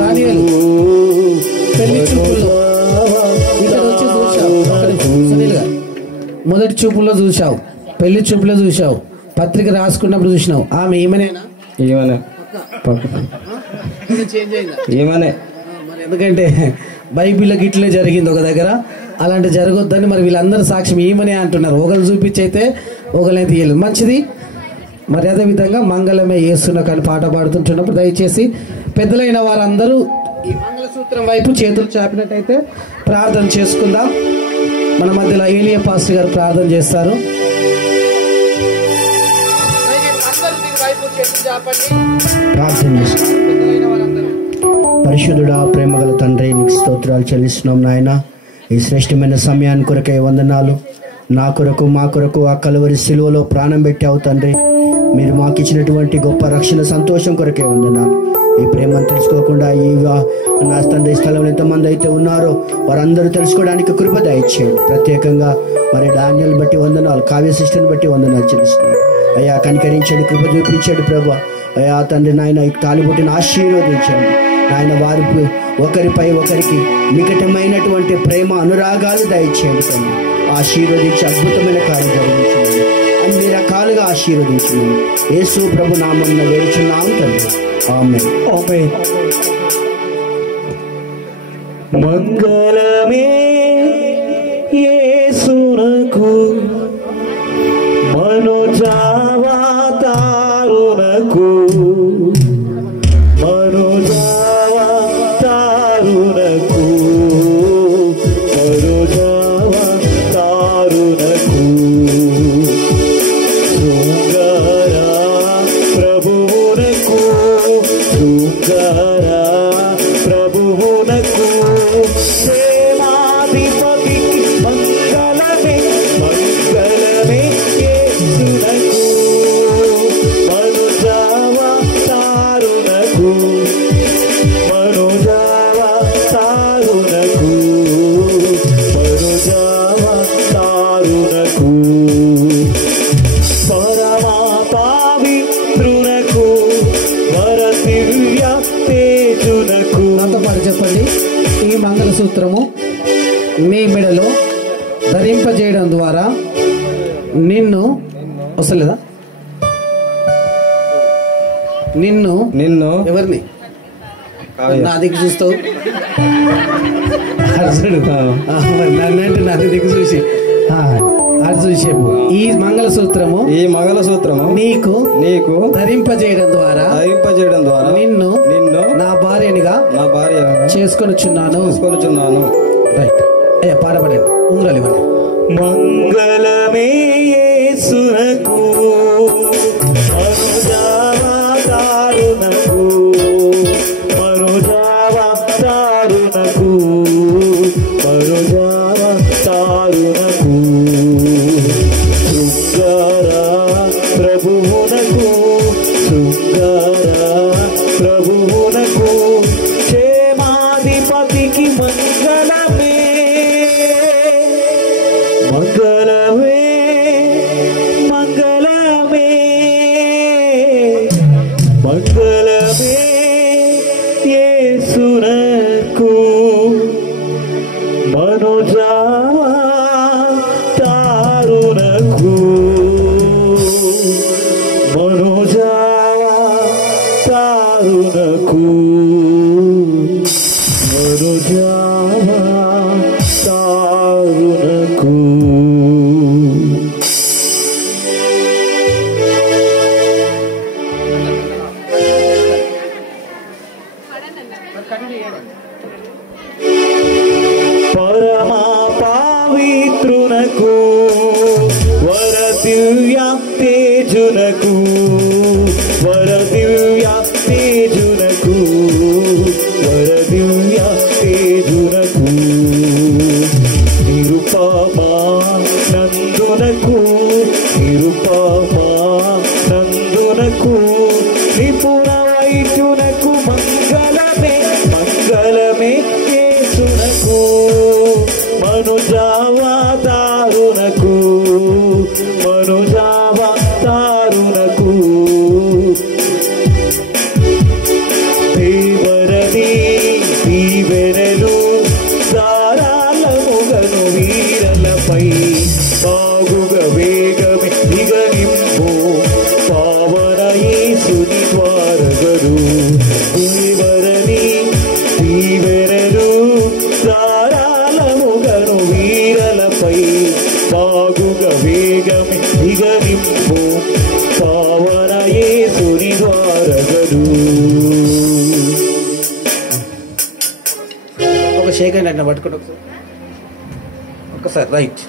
దానియేలు పెళ్లి చూపుల్లో ఇక్కడ వచ్చి చూశావు, సునీల్ గారు మొదటి చూపుల్లో చూశావు, పెళ్లి చూపులో చూశావు, పత్రిక రాసుకున్నప్పుడు చూసినావు. ఆమె ఈమెనేనా? ఏమనే మరి ఎందుకంటే బైబిల్కి ఇట్లే జరిగింది ఒక దగ్గర, అలాంటి జరగొద్దని మరి వీళ్ళందరూ సాక్ష్యం ఈమెనే అంటున్నారు. ఒకళ్ళు చూపించైతే ఒకళ్ళని తీయలేదు. మంచిది. మరి అదేవిధంగా మంగళమే యేసునకు అని పాట పాడుతుంటున్నప్పుడు దయచేసి పెద్దలైన వారందరూ ఈ మంగళసూత్రం వైపు చేతులు చాపినట్టయితే ప్రార్థన చేసుకుందాం. మన మధ్యలో ఏలియా పాస్టర్ గారు ప్రార్థన చేస్తారు. ప్రార్థన చేస్తాం. పరిశుద్ధుడా, ప్రేమగల తండ్రి, నీకు స్తోత్రాలు చెల్లిస్తున్నాం నాయన. ఈ శ్రేష్టమైన సమయాన్ని కొరకై వందనాలు. నా కొరకు మా కొరకు ఆ కలువరి సిలువలో ప్రాణం పెట్టావు తండ్రి. మీరు మాకు ఇచ్చినటువంటి గొప్ప రక్షణ సంతోషం కొరకే వందనాలు. ఈ ప్రేమను తెలుసుకోకుండా ఈ నా తండ్రి స్థలంలో ఎంతమంది అయితే ఉన్నారో వారందరూ తెలుసుకోవడానికి కృప దయచేయండి. ప్రత్యేకంగా మరి డానియల్ బట్టి వందనాలు, కావ్య సిస్టర్ని బట్టి వందనాలు చెల్లిస్తున్నాను అయ్యా. కనికరించండి, కృప చూపించండి ప్రభు. అయ్యా తండ్రి నాయన ఈ తాలిబొట్టిని ఆశీర్వదించండి నాయన. వారి ఒకరిపై ఒకరికి నికటమైనటువంటి ప్రేమ అనురాగాలు దయచేయండి తండ్రి. ఆశీర్వదించి అద్భుతమైన కార్యం జరిగించండి, అన్ని రకాలుగా ఆశీర్వదించండి. యేసు ప్రభు నామమున వేడుచున్నాం తండ్రి. ఆమేన్. ఆమేన్. మంగళమే యేసునకు మనుజావతారునకు మనుజావతారునకు మనుజావతారునకు శృంగార ప్రభువునకు శృంగార ప్రభువునకు ప్రేమాధిపతికి మంగళమే మంగళమే యేసునకు మనుజావతారునకు మనుజావతారునకు మనుజావతారునకు పరమా పవిత్రునకు వరదివ్య తేజునకు. నాతో పాటు చెప్పండి. ఈ మంగళసూత్రము మీ మెడలో ధరింపజేయడం ద్వారా నిన్ను వస్తలేదా? నిన్ను నిన్ను ఎవరిని నా దిక్కు చూస్తావు? నన్నంటే నా దిక్కు చూసి చెప్పు. ఈ మంగళసూత్రము నీకు ధరింపజేయడం ద్వారా నిన్ను నా భార్యనిగా చేసుకొనుచున్నాను. రైట్. అయ్యా పాడబడండి, ఉంగరాలు ఇవ్వండి. మంగళమే యేసునకు మనుజావతారునకు మనుజావతారునకు మనుజావతారునకు శృంగార ప్రభువునకు శృంగార ప్రభువునకు క్షేమాధిపతికి మంగళమే మంగళమే మంగళమే మంగళమే యేసునకు మనుజావతారునకు మనుజావతారునకు మనుజావతారునకు. పరమా పవిత్రునకు వరదివ్య తేజునకు వరదివ్య తేజునకు వరదివ్య తేజునకు నిరుపమా నందునకు నిరుపమా నందునకు నిపుణ వైద్యునకు మంగళమే మంగళమే యేసునకు మనుజావతారునకు మనుజావతారునకు దేవరది షేక్ అండి అన్న పట్టుకోండి ఒకసారి రైట్.